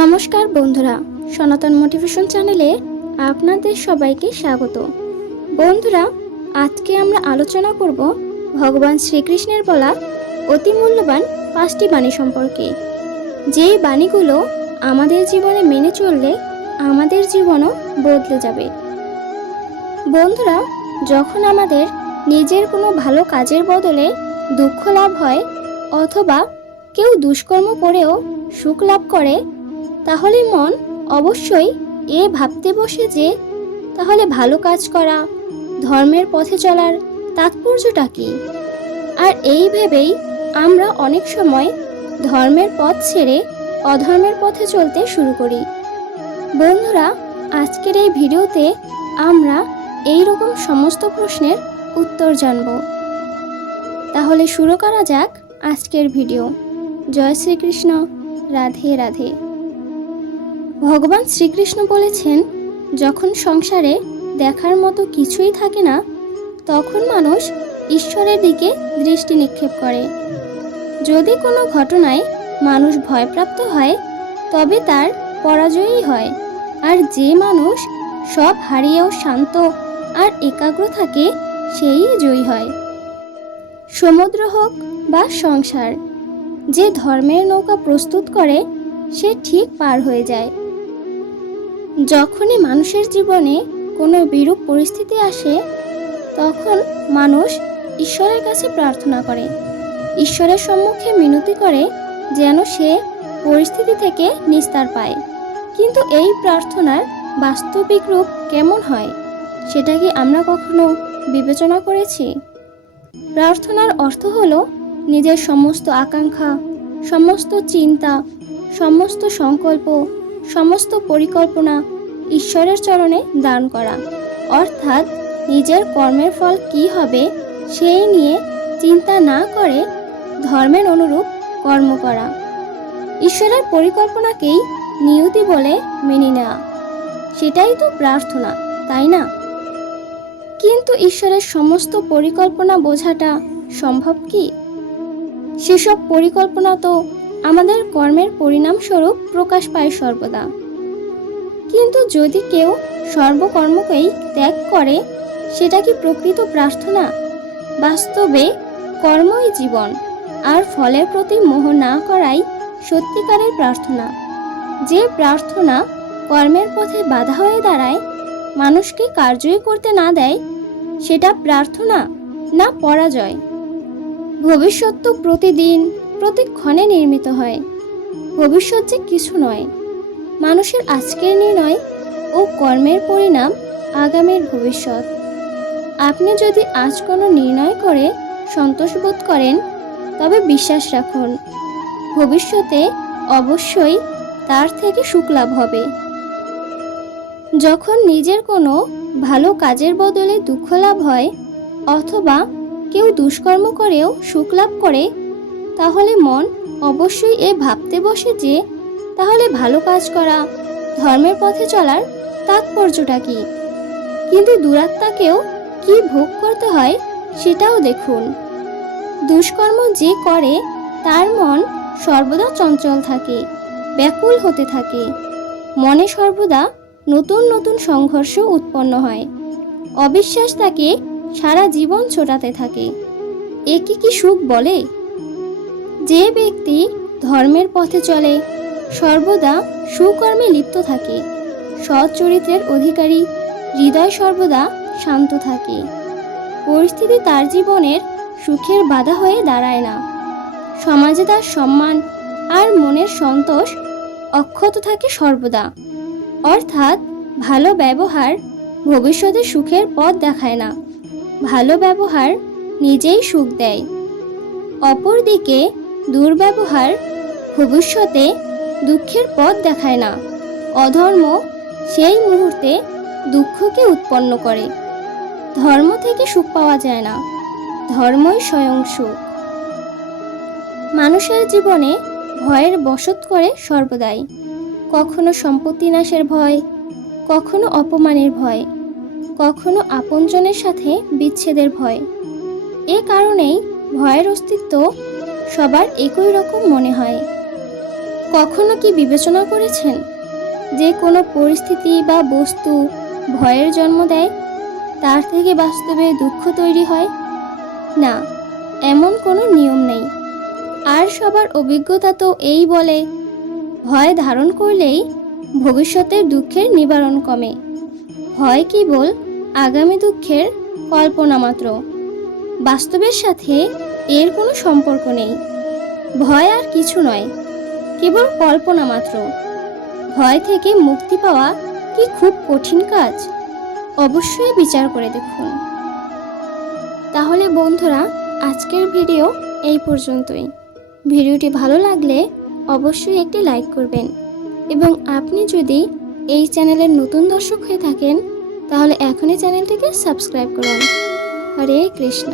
নমস্কার বন্ধুরা, সনাতন মোটিভেশন চ্যানেলে আপনাদের সবাইকে স্বাগত। বন্ধুরা, আজকে আমরা আলোচনা করব ভগবান শ্রীকৃষ্ণের বলা অতি মূল্যবান 5টি বাণী সম্পর্কে, যেই বাণীগুলো আমাদের জীবনে মেনে চললে আমাদের জীবনও বদলে যাবে। বন্ধুরা, যখন আমাদের নিজের কোনো ভালো কাজের বদলে দুঃখ লাভ হয় অথবা কেউ দুষ্কর্ম করেও সুখ লাভ করে, তাহলে মন অবশ্যই ভাবতে বসে যে তাহলে ভালো কাজ করা, ধর্মের পথে চলার তাৎপর্যটা কি। আর এই ভেবেই আমরা অনেক সময় ধর্মের পথ ছেড়ে অধর্মের পথে চলতে শুরু করি। বন্ধুরা, আজকের এই ভিডিওতে আমরা এই রকম সমস্ত প্রশ্নের উত্তর জানব। তাহলে শুরু করা যাক আজকের ভিডিও। জয় শ্রীকৃষ্ণ, রাধে রাধে। ভগবান শ্রীকৃষ্ণ বলেছেন, যখন সংসারে দেখার মতো কিছুই থাকে না, তখন মানুষ ঈশ্বরের দিকে দৃষ্টি নিক্ষেপ করে। যদি কোনো ঘটনায় মানুষ ভয়প্রাপ্ত হয়, তবে তার পরাজয়ই হয়। আর যে মানুষ সব হারিয়েও শান্ত আর একাগ্র থাকে, সেই জয়ী হয়। সমুদ্র হোক বা সংসার, যে ধর্মের নৌকা প্রস্তুত করে সে ঠিক পার হয়ে যায়। যখনই মানুষের জীবনে কোনো বিরূপ পরিস্থিতি আসে, তখন মানুষ ঈশ্বরের কাছে প্রার্থনা করে, ঈশ্বরের সম্মুখে মিনতি করে যেন সে পরিস্থিতি থেকে নিস্তার পায়। কিন্তু এই প্রার্থনার বাস্তবিক রূপ কেমন হয়, সেটা কি আমরা কখনো বিবেচনা করেছি? প্রার্থনার অর্থ হলো নিজের সমস্ত আকাঙ্ক্ষা, সমস্ত চিন্তা, সমস্ত সংকল্প, সমস্ত পরিকল্পনা ঈশ্বরের চরণে দান করা। অর্থাৎ নিজের কর্মের ফল কি হবে সেই নিয়ে চিন্তা না করে ধর্মের অনুরূপ কর্ম করা। ঈশ্বরের পরিকল্পনাকেই নিয়তি বলে মেনে নেওয়া, সেটাই তো প্রার্থনা, তাই না? কিন্তু ঈশ্বরের সমস্ত পরিকল্পনা বোঝাটা সম্ভব কি? সেসব পরিকল্পনা তো আমাদের কর্মের পরিণামস্বরূপ প্রকাশ পায় সর্বদা। কিন্তু যদি কেউ সর্বকর্মকেই ত্যাগ করে, সেটা কি প্রকৃত প্রার্থনা? বাস্তবে কর্মই জীবন, আর ফলের প্রতি মোহ না করাই সত্যিকারের প্রার্থনা। যে প্রার্থনা কর্মের পথে বাধা হয়ে দাঁড়ায়, মানুষকে কার্যই করতে না দেয়, সেটা প্রার্থনা না পরাজয়? ভবিষ্যৎ তো প্রতিদিন প্রতিক্ষণে নির্মিত হয়। ভবিষ্যৎ যে কিছু নয়, মানুষের আজকের নির্ণয় ও কর্মের পরিণাম আগামীর ভবিষ্যৎ। আপনি যদি আজ কোনো নির্ণয় করে সন্তোষ বোধ করেন, তবে বিশ্বাস রাখুন, ভবিষ্যতে অবশ্যই তার থেকে সুখ লাভ হবে। যখন নিজের কোনো ভালো কাজের বদলে দুঃখ লাভ হয় অথবা কেউ দুষ্কর্ম করেও সুখ লাভ করে, তাহলে মন অবশ্যই ভাবতে বসে যে তাহলে ভালো কাজ করা, ধর্মের পথে চলার তাৎপর্যটা কি। কিন্তু দুরাত্মাকেও কি ভোগ করতে হয় সেটাও দেখুন। দুষ্কর্ম যে করে তার মন সর্বদা চঞ্চল থাকে, ব্যাকুল হতে থাকে। মনে সর্বদা নতুন নতুন সংঘর্ষ উৎপন্ন হয়। অবিশ্বাস তাকে সারা জীবন ছোটাতে থাকে। একে কি সুখ বলে? যে ব্যক্তি ধর্মের পথে চলে, সর্বদা সুকর্মে লিপ্ত থাকে, সৎ চরিত্রের অধিকারী, হৃদয় সর্বদা শান্ত থাকে, পরিস্থিতি তার জীবনের সুখের বাধা হয়ে দাঁড়ায় না। সমাজে তার সম্মান আর মনের সন্তোষ অক্ষত থাকে সর্বদা। অর্থাৎ ভালো ব্যবহার ভবিষ্যতে সুখের পথ দেখায় না, ভালো ব্যবহার নিজেই সুখ দেয়। অপরদিকে দুর্ব্যবহার ভবিষ্যতে দুঃখের পথ দেখায় না। অধর্ম সেই মুহূর্তে দুঃখকে উৎপন্ন করে। ধর্ম থেকে সুখ পাওয়া যায় না, ধর্মই স্বয়ং সুখ। মানুষের জীবনে ভয়ের বশত করে সর্বদাই, কখনো সম্পত্তি নাশের ভয়, কখনো অপমানের ভয়, কখনো আপনজনের সাথে বিচ্ছেদের ভয়। এ কারণেই ভয়ের অস্তিত্ব সবার একই রকম মনে হয়। কখনো কি বিবেচনা করেছেন যে কোনো পরিস্থিতি বা বস্তু ভয়ের জন্ম দেয়, তার থেকে বাস্তবে দুঃখ তৈরি হয়? না, এমন কোনো নিয়ম নেই। আর সবার অভিজ্ঞতা তো এই বলে, ভয় ধারণ করলেই ভবিষ্যতের দুঃখের নিবারণ কমে। ভয় কেবল আগামী দুঃখের কল্পনা মাত্র, বাস্তবের সাথে এর কোনো সম্পর্ক নেই। ভয় আর কিছু নয়, কেবল কল্পনা মাত্র। ভয় থেকে মুক্তি পাওয়া কি খুব কঠিন কাজ? অবশ্যই বিচার করে দেখুন। তাহলে বন্ধুরা, আজকের ভিডিও এই পর্যন্তই। ভিডিওটি ভালো লাগলে অবশ্যই একটি লাইক করবেন, এবং আপনি যদি এই চ্যানেলের নতুন দর্শক হয়ে থাকেন তাহলে এখনই চ্যানেলটিকে সাবস্ক্রাইব করুন। হরে কৃষ্ণ।